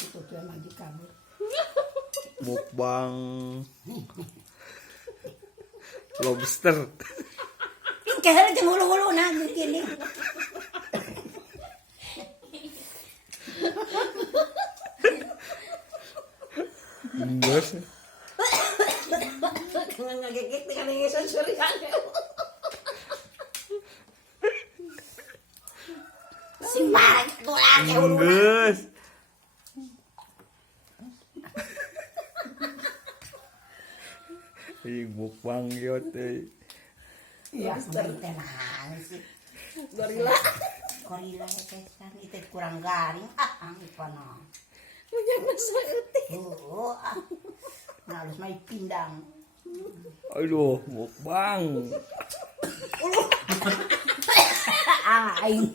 itu tuh emang dikabur. Mukbang lobster. Kaya aja ngulu-ngulu na gini. Enggak. Kaya ngagigit ka na yung susurihan. Simbarang ko lang yung ulo. Enggak. Mukbang yun Iya, tenang sih. Gorila. Gorila ya kan itu kurang garing. Ang ipana. Punya masa utik. Oo. Harus may pindang. Aduh, mukbang. Ay.